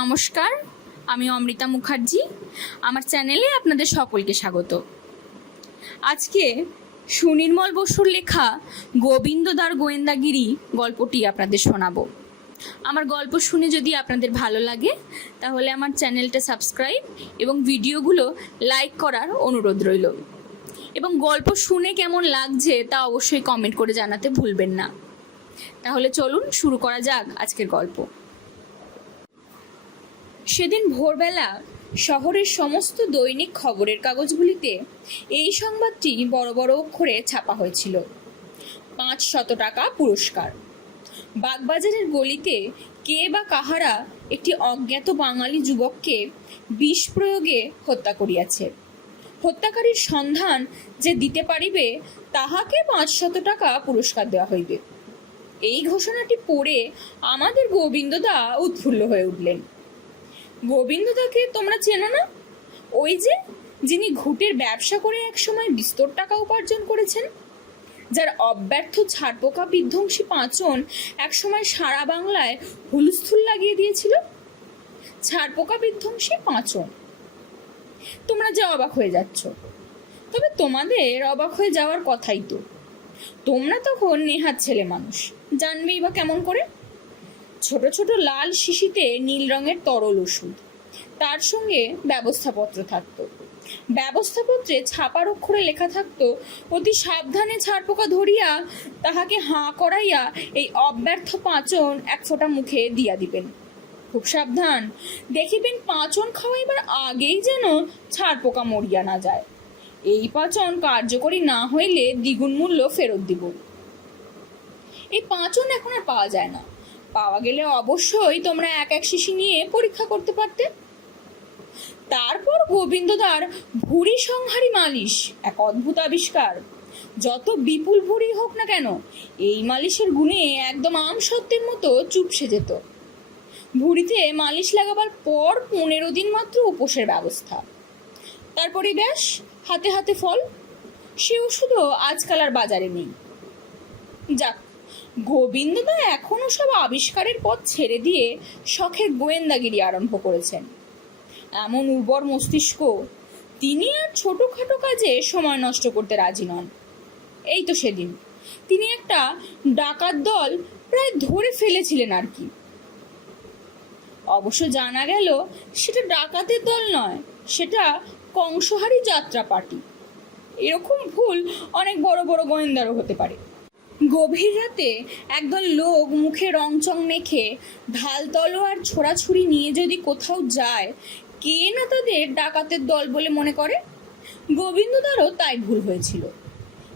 নমস্কার, আমি অমৃতা মুখার্জি। আমার চ্যানেলে আপনাদের সকলকে স্বাগত। আজকে সুনির্মল বসুর লেখা গোবিন্দদার গোয়েন্দাগিরি গল্পটি আপনাদের শোনাবো। আমার গল্প শুনে যদি আপনাদের ভালো লাগে, তাহলে আমার চ্যানেলটা সাবস্ক্রাইব এবং ভিডিওগুলো লাইক করার অনুরোধ রইল। এবং গল্প শুনে কেমন লাগছে তা অবশ্যই কমেন্ট করে জানাতে ভুলবেন না। তাহলে চলুন শুরু করা যাক আজকের গল্প। সেদিন ভোরবেলা শহরের সমস্ত দৈনিক খবরের কাগজগুলিতে এই সংবাদটি বড় বড় অক্ষরে ছাপা হয়েছিল। পাঁচ শত টাকা পুরস্কার। বাগবাজারের গলিতে কে বা কাহারা একটি অজ্ঞাত বাঙালি যুবককে বিষ প্রয়োগে হত্যা করিয়াছে। হত্যাকারীর সন্ধান যে দিতে পারিবে, তাহাকে পাঁচশত টাকা পুরস্কার দেওয়া হইবে। এই ঘোষণাটি পড়ে আমাদের গোবিন্দদা উৎফুল্ল হয়ে উঠলেন। গোবিন্দদাকে তোমরা চেনো না? ওই যে যিনি ঘুটের ব্যবসা করে একসময় বিস্তর টাকা উপার্জন করেছেন, যার অব্যর্থ ছাড়পোকা বিধ্বংসী পাঁচন একসময় সারা বাংলায় হুলস্থুল লাগিয়ে দিয়েছিল? ছাড়পোকা বিধ্বংসী পাঁচন। তোমরা যে অবাক হয়ে যাচ্ছ। তবে তোমাদের অবাক হয়ে যাওয়ার কথাই তো। তোমরা তখন নেহাত ছেলে মানুষ, জানবেই বা কেমন করে? ছোট ছোট লাল শিশিতে নীল রঙের তরল ওষুধ। তার সঙ্গে ব্যবস্থাপত্র থাকত। ব্যবস্থাপত্রে ছাপার অক্ষরে লেখা থাকতো, অতি সাবধানে ছাড়পোকা ধরিয়া তাহাকে হাঁ করাইয়া এই অব্যর্থ পাঁচন এক ফোঁটা মুখে দিয়া দিবেন। খুব সাবধান। দেখিবেন পাঁচন খাওয়াইবার আগেই যেন ছাড়পোকা মরিয়া না যায়। এই পাচন কার্যকরী না হইলে দ্বিগুণ মূল্য ফেরত দিব। এই পাঁচন এখন আর পাওয়া যায় না। পাওয়া গেলে অবশ্যই তোমরা এক এক শিশি নিয়ে পরীক্ষা করতে পারতে। তারপর গোবিন্দদার ভুঁড়ি সংহারী মালিশ, এক অদ্ভুত আবিষ্কার। যত বিপুল ভুঁড়ি হোক না কেন, এই মালিশের গুণে একদম আম সত্যের মতো চুপসে যেত। ভুঁড়িতে মালিশ লাগাবার পর পনেরো দিন মাত্র উপোসের ব্যবস্থা। তারপরে ব্যাস, হাতে হাতে ফল। সে ওষুধও আজকাল আর বাজারে নেই। যাক গোবিন্দদা এখনও সব আবিষ্কারের পথ ছেড়ে দিয়ে শখের গোয়েন্দাগিরি আরম্ভ করেছেন। এমন উর্বর মস্তিষ্ক তিনি আর ছোটখাটো কাজে সময় নষ্ট করতে রাজি নন। এই তো সেদিন। তিনি একটা ডাকাত দল প্রায় ধরে ফেলেছিলেন আর কি। অবশ্য জানা গেল সেটা ডাকাতের দল নয়, সেটা কংসহারি যাত্রা পার্টি এরকম ভুল অনেক বড় বড় গোয়েন্দারও হতে পারে। গভীর রাতে একদল লোক মুখে রংচং মেখে ঢাল তলোয়ার ছোড়াছুরি নিয়ে যদি কোথাও যায়, কে না তাদের ডাকাতের দল বলে মনে করে? গোবিন্দদারও তাই ভুল হয়েছিল।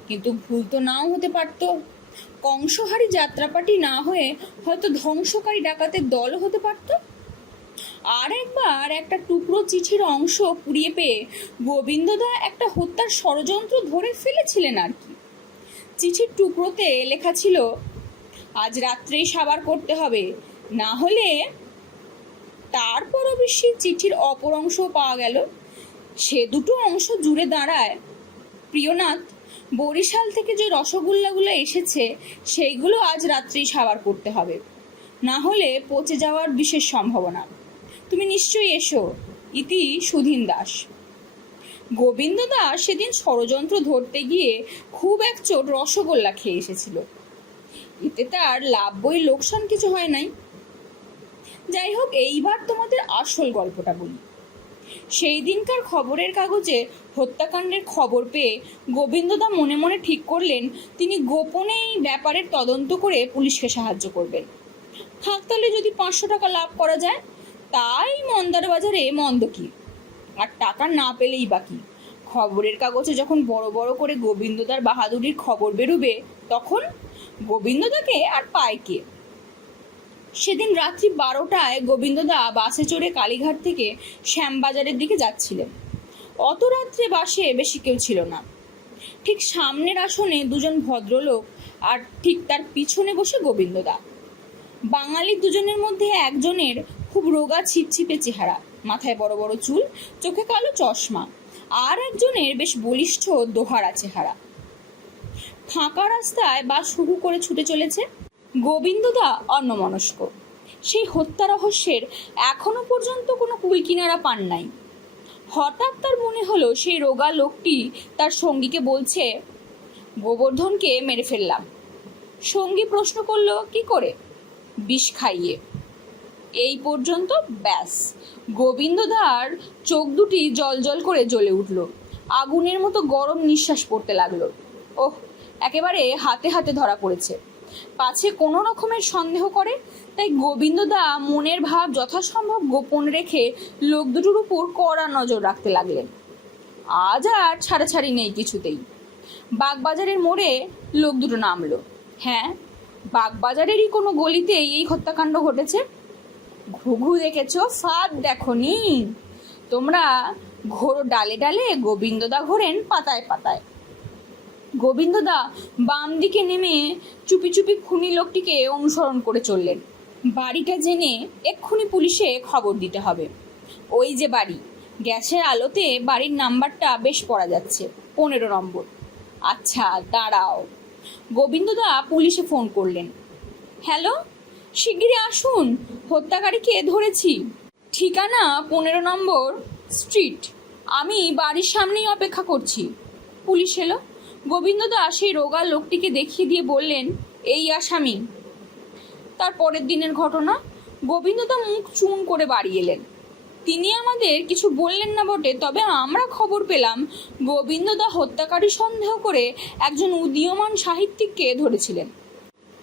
কিন্তু ভুল তো নাও হতে পারত। কংসহারি যাত্রাপাটি না হয়ে হয়তো ধ্বংসকারী ডাকাতের দলও হতে পারত? আর একবার একটা টুকরো চিঠির অংশ পুড়িয়ে পেয়ে গোবিন্দদা একটা হত্যার ষড়যন্ত্র ধরে ফেলেছিলেন আর কি। চিঠির টুকরোতে লেখা ছিল, আজ রাত্রেই সাবার করতে হবে। না হলে তারপর অবশ্যই চিঠির অপর অংশ পাওয়া গেল। সে দুটো অংশ জুড়ে দাঁড়ায়। প্রিয়নাথ, বরিশাল থেকে যে রসগোল্লাগুলো এসেছে, সেইগুলো আজ রাত্রেই সাবার করতে হবে। না হলে পচে যাওয়ার বিশেষ সম্ভাবনা। তুমি নিশ্চয়ই এসো। ইতি সুধীন দাস। গোবিন্দ দাস সেদিন ষড়যন্ত্র ধরতে গিয়ে খুব এক চোট রসগোল্লা খেয়ে এসেছিল। এতে তার লাভ বই লোকসান কিছু হয় নাই। যাই হোক, এইবার তোমাদের আসল গল্পটা বলি। সেই দিনকার খবরের কাগজে হত্যাকাণ্ডের খবর পেয়ে গোবিন্দদা মনে মনে ঠিক করলেন, তিনি গোপনে এই ব্যাপারের তদন্ত করে পুলিশকে সাহায্য করবেন। থাকতালে যদি পাঁচশো টাকা লাভ করা যায়, তাই মন্দার বাজারে মন্দ কি? আর টাকা না পেলেই বাকি খবরের কাগজে যখন বড় বড় করে গোবিন্দদার বাহাদুরির খবর বেরোবে, তখন গোবিন্দদাকে আর পায় কে? সেদিন রাত্রি বারোটায় গোবিন্দদা বাসে চড়ে কালীঘাট থেকে শ্যামবাজারের দিকে যাচ্ছিলেন। অত রাত্রে বাসে বেশি কেউ ছিল না। ঠিক সামনের আসনে দুজন ভদ্রলোক আর ঠিক তার পিছনে বসে গোবিন্দদা। বাঙালি দুজনের মধ্যে একজনের খুব রোগা ছিপছিপে চেহারা। মাথায় বড় বড় চুল, চোখে কালো চশমা। আর একজনের বেশ বলিষ্ঠ দোহারা চেহারা। ফাঁকা রাস্তায় বাস শুরু করে ছুটে চলেছে গোবিন্দদা অন্যমনস্ক। সেই হত্যা রহস্যের এখনও পর্যন্ত কোনো কুলকিনারা পান নাই। হঠাৎ তার মনে হলো সেই রোগা লোকটি তার সঙ্গীকে বলছে, গোবর্ধনকে মেরে ফেললাম। সঙ্গী প্রশ্ন করল, কি করে? বিষ খাইয়ে। এই পর্যন্ত ব্যাস। গোবিন্দদার চোখ দুটি জল করে জ্বলে উঠল। আগুনের মতো গরম নিঃশ্বাস পড়তে লাগল। ওহ, একেবারে হাতে হাতে ধরা পড়েছে। পাছে কোনো রকমের সন্দেহ করে? তাই গোবিন্দদা মনের ভাব যথাসম্ভব গোপন রেখে লোক দুটোর উপর কড়া নজর রাখতে লাগলেন। আজ আর ছাড়াছাড়ি নেই কিছুতেই। বাগবাজারের মোড়ে লোক দুটো নামলো। হ্যাঁ বাগবাজারেরই কোনো গলিতেই এই হত্যাকাণ্ড ঘটেছে? ঘুঘু দেখেছ? ফাঁদ দেখনি। তোমরা ঘোরো ডালে ডালে গোবিন্দদা ঘোরেন পাতায় পাতায়। গোবিন্দদা বাম দিকে নেমে চুপি চুপি খুনি লোকটিকে অনুসরণ করে চললেন। বাড়িটা জেনে এক্ষুনি পুলিশে খবর দিতে হবে। ওই যে বাড়ি, গ্যাসের আলোতে বাড়ির নাম্বারটা বেশ পড়া যাচ্ছে, পনেরো নম্বর। আচ্ছা দাঁড়াও। গোবিন্দদা পুলিশে ফোন করলেন। হ্যালো? শিগগিরই আসুন। হত্যাকারীকে ধরেছি? ঠিকানা পনেরো নম্বর স্ট্রিট। আমি বাড়ির সামনেই অপেক্ষা করছি। পুলিশ এলো। গোবিন্দদা সেই রোগা লোকটিকে দেখিয়ে দিয়ে বললেন, এই আসামি। তার পরের দিনের ঘটনা গোবিন্দদা মুখ চুন করে বাড়ি এলেন। তিনি আমাদের কিছু বললেন না বটে, তবে আমরা খবর পেলাম গোবিন্দদা হত্যাকারী সন্দেহ করে একজন উদীয়মান সাহিত্যিককে ধরেছিলেন।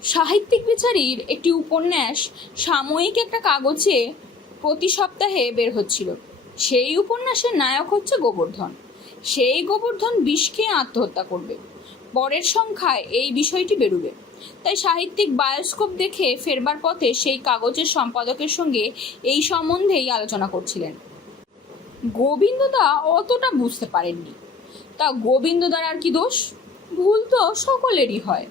সাহিত্যিক বিচারীর একটি উপন্যাস সাময়িক একটা কাগজে প্রতি সপ্তাহে বের হচ্ছিল। সেই উপন্যাসের নায়ক হচ্ছে গোবর্ধন। সেই গোবর্ধন বিষকে আত্মহত্যা করবে। পরের সংখ্যায় এই বিষয়টি বেরুবে। তাই সাহিত্যিক বায়োস্কোপ দেখে ফেরবার পথে সেই কাগজের সম্পাদকের সঙ্গে এই সম্বন্ধেই আলোচনা করছিলেন। গোবিন্দদা অতটা বুঝতে পারেননি। তা গোবিন্দদার আর কি দোষ? ভুল তো সকলেরই হয়।